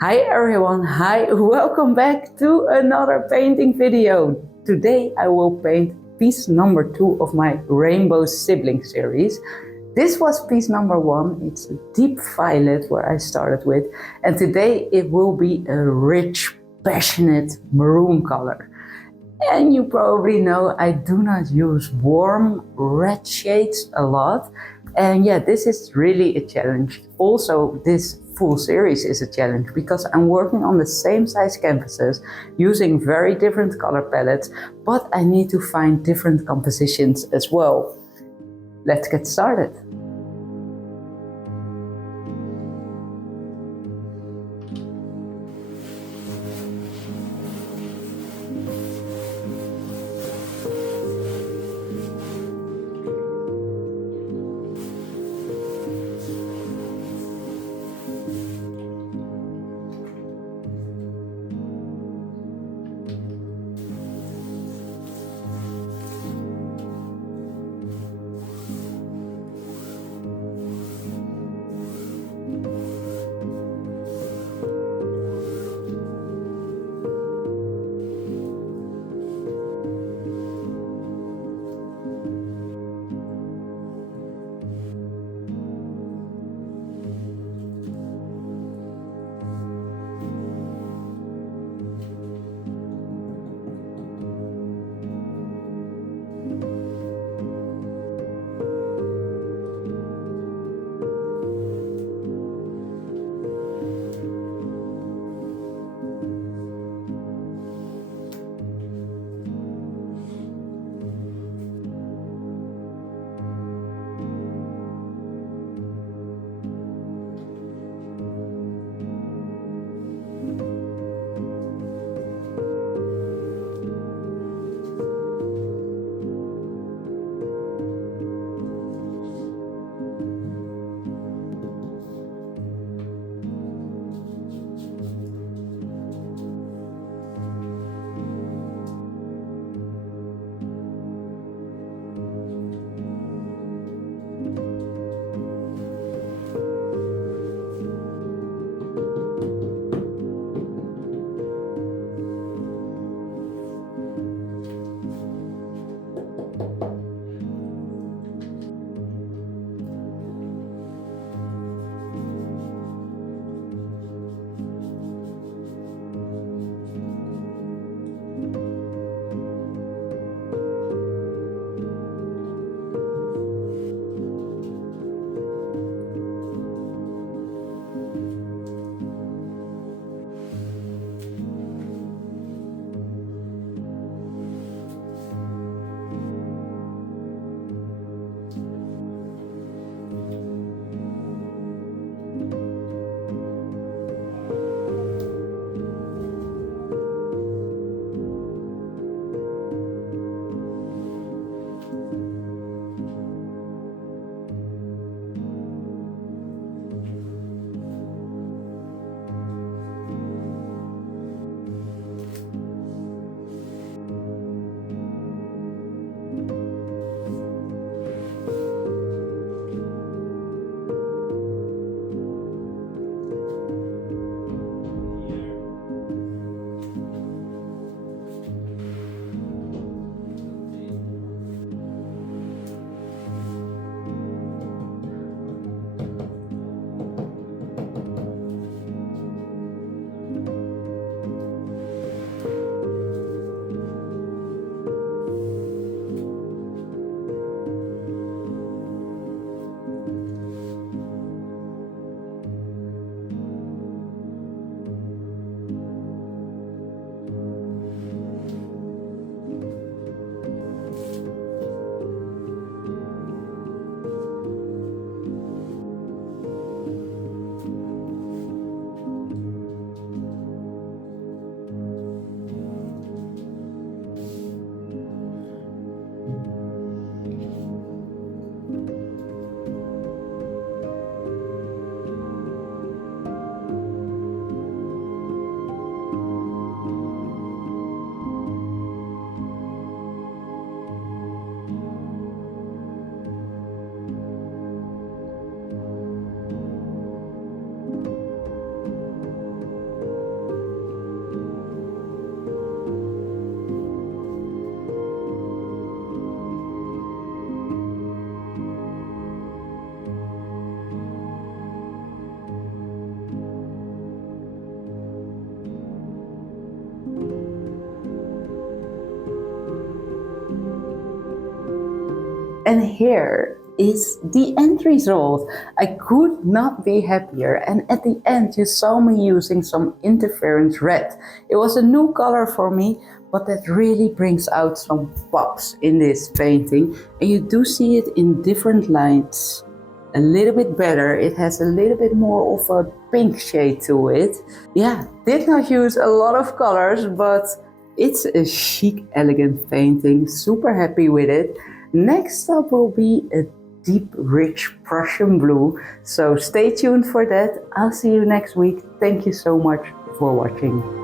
Hi everyone, hi, welcome back to another painting video. Today I will paint piece number 2 of my Rainbow Sibling series. This was piece number 1, it's a deep violet where I started with, and today it will be a rich, passionate maroon color. And you probably know I do not use warm red shades a lot. And yeah, this is really a challenge. Also, this full series is a challenge because I'm working on the same size canvases using very different color palettes, but I need to find different compositions as well. Let's get started. And here is the end result. I could not be happier, and at the end you saw me using some interference red. It was a new color for me, but that really brings out some pops in this painting, and you do see it in different lights a little bit better. It has a little bit more of a pink shade to it. Yeah, did not use a lot of colors, but it's a chic, elegant painting. Super happy with it. Next up will be a deep, rich Prussian blue. So stay tuned for that. I'll see you next week. Thank you so much for watching.